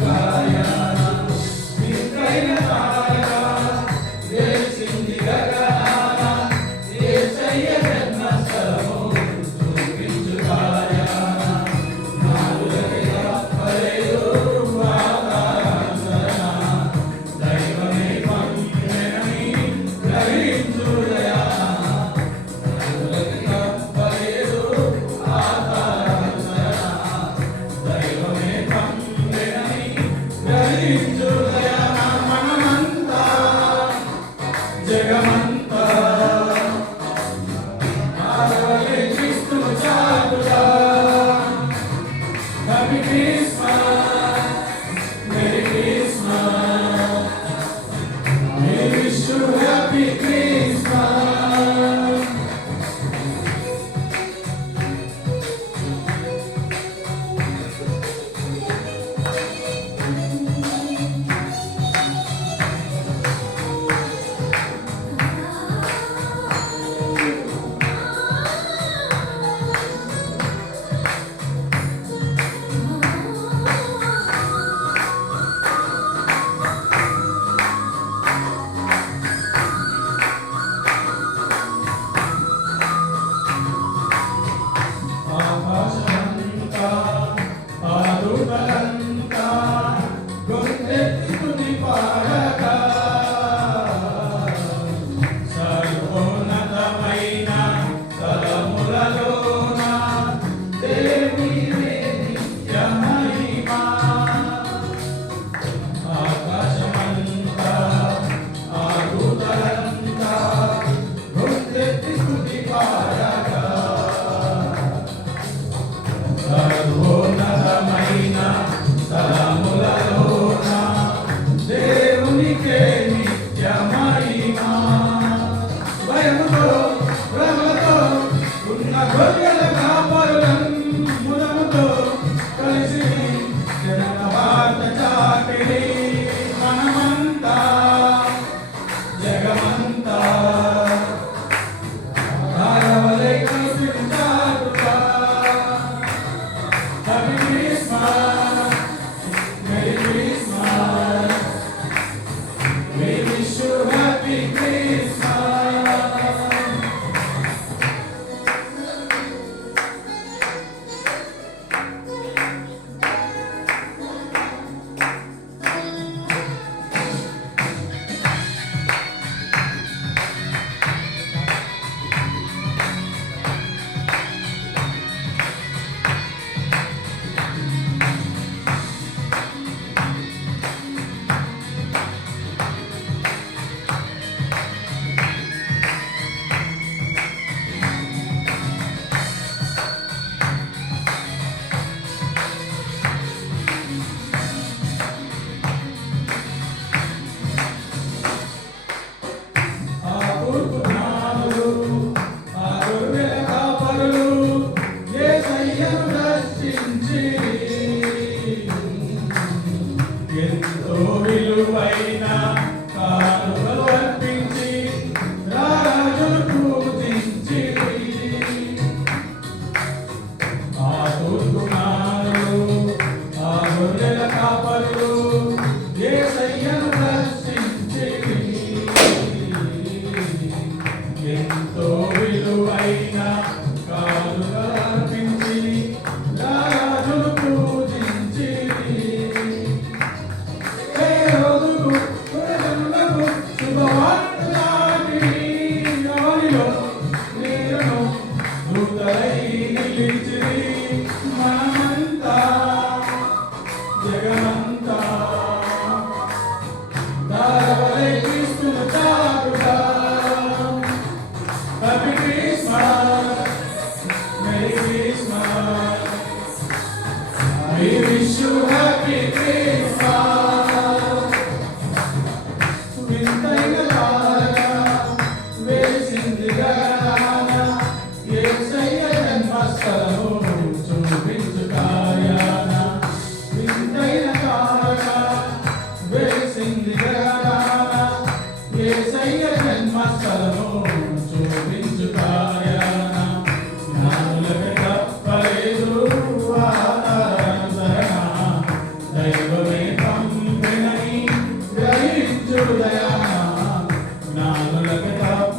Messiah. Now 이렇게 Though we do right now. you happy Não é.